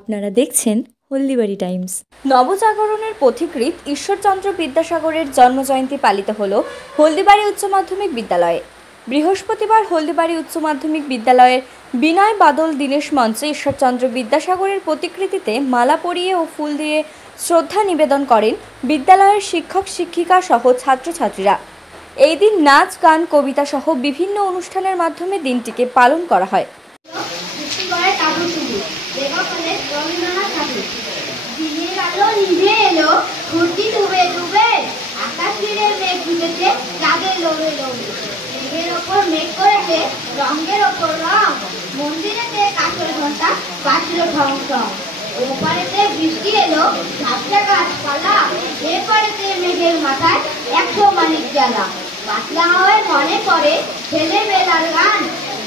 আপনারা দেখছেন হলদিবাড়ি টাইমস। নবজাগরণের পথিকৃৎ ঈশ্বরচন্দ্র বিদ্যাসাগরের জন্মজয়ন্তী পালিত হল হলদিবাড়ি উচ্চ মাধ্যমিক বিদ্যালয়ে। বৃহস্পতিবার হলদিবাড়ি উচ্চ মাধ্যমিক বিদ্যালয়ের বিনয় বাদল দীনেশ মঞ্চে ঈশ্বরচন্দ্র বিদ্যাসাগরের প্রতিকৃতিতে মালা পরিয়ে ও ফুল দিয়ে শ্রদ্ধা নিবেদন করেন বিদ্যালয়ের শিক্ষক শিক্ষিকা সহ ছাত্রছাত্রীরা। এই দিন নাচ, গান, কবিতা সহ বিভিন্ন অনুষ্ঠানের মাধ্যমে দিনটিকে পালন করা হয়। বৃষ্টি এলো, ঝাপটা গাছপালা, এরপরেতে মেঘের মাথায় 100 মানিক জ্বালা। পাতলা হয়ে মনে পড়ে ছেলেবেলার গান,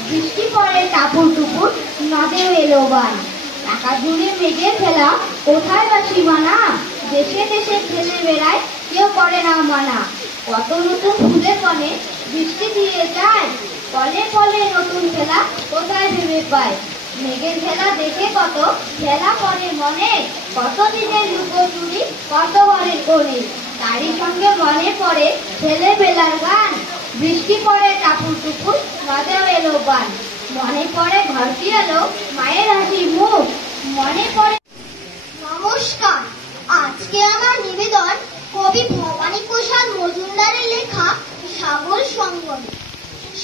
বৃষ্টি পড়ে টাপুর টুপুর, নদে এলো বান। টাকা জুড়ে মেঘের ফেলা, কোথায় বা সীমানা, দেশে দেশে খেলে বেড়ায়, কেউ করে না মানা। কত নতুন ফুলে কনে বৃষ্টি দিয়ে যায়, পলে পলে নতুন খেলা কোথায় ভেবে পায়। মেঘের খেলা দেখে কত খেলা করে মনে, কত দিনের লুকোচুরি, কত ঘরের কোণে। তারই সঙ্গে মনে পড়ে ছেলেবেলার গান, বৃষ্টি পড়ে টাপুর টুপুর, নদে এলো বান। মনে পড়ে ঘরটি এলো মায়ের হাসি মুখ, মনে পড়ে। নমস্কার, আজকে আমার নিবেদন কবি ভবানী প্রসাদ মজুমদারের লেখা সাগর সঙ্গম।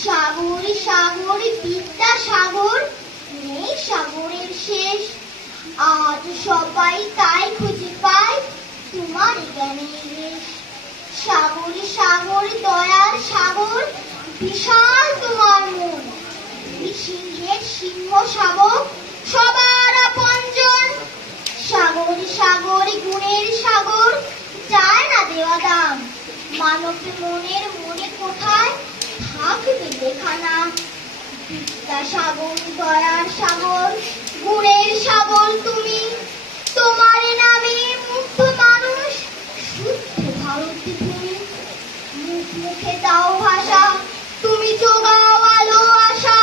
সাগরী সাগরী বিদ্যাসাগর, নেই সাগরের শেষ, আজ সবাই তাই খুঁজে পায় তোমার জ্ঞানের রেশ। সাগরী সাগরী দয়ার সাগর, বিশাল তোমার মন, সিংহের সিংহ শাবক, সবার আপনজন। সাগরী সাগরী গুণের সাগর, চায় না দেওয়া দাম, মানব মনের মনে কোথায় থাকবে লেখা নাম। বিদ্যাসাগর দয়ার সাগর, গুণের সাগর তুমি, তোমার নামে মুগ্ধ মানুষ, শুদ্ধ ভারত ভূমি। মুখ মুখে দাও ভাষা, তুমি যোগাও আলো আশা,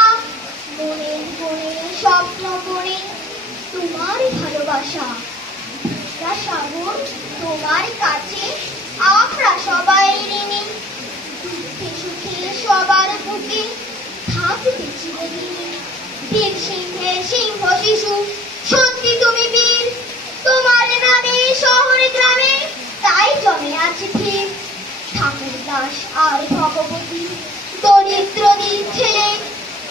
মনের কোণে স্বপ্ন কোণে তোমার ভালোবাসা। বিদ্যাসাগর তোমার কাছে আমরা সবাই ঋণী, দুঃখে সুখে সবার বুকে থাকবে চিরদিনই। বীর সিংহের সিংহ শিশু, সত্যি তুমি বীর, তোমার নামে শহরে গ্রামে তাই জমে আছে ভিড়। ঠাকুর দাস আর ভগবতী দরিদ্রদের ছেলে,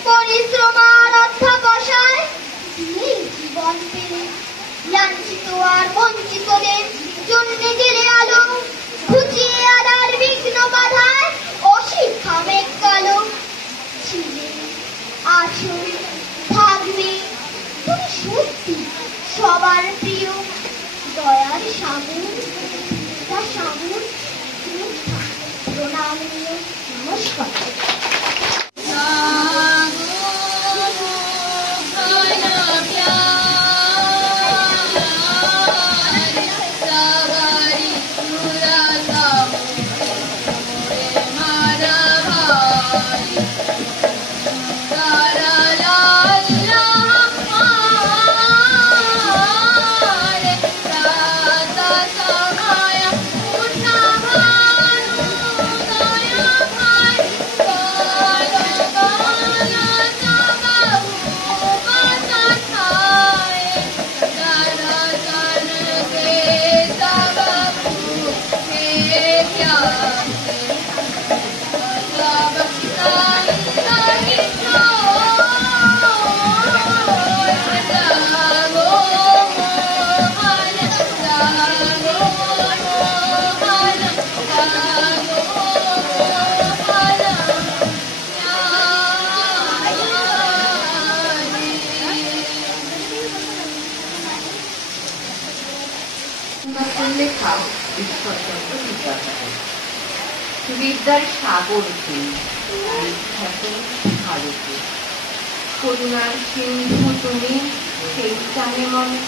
পরিশ্রম আর অধ্যাবসায় দিয়ে জীবন পেলে। লাঞ্ছিত আর বঞ্চিতদের জন্য গেলে আলো, ঘুচিয়ে আদার বিঘ্ন বাধায় অশিক্ষা মেঘ কালো। ছিলে, আছো, থাকবে তুমি সত্যি সবার প্রিয়, দয়ার সাগর বিদ্যাসাগর, প্রণাম নিয়ে নমস্কার। লেখা ঈশ্বরচন্দ্র বিদ্যাসাগর। বিদ্যার সাগর তিনি, বিখ্যাত ভারতে। করুণার সিন্ধু তুমি, সেই টানে মনে।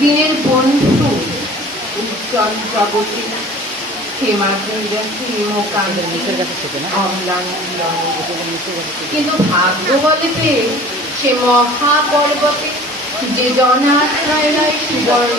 দিনের বন্ধু, উজ্জ্বল জগতে, কিন্তু ভাগ্য বলে সে মহাপর্বতে যে জন আশ্রয় লয় সুবর্ণ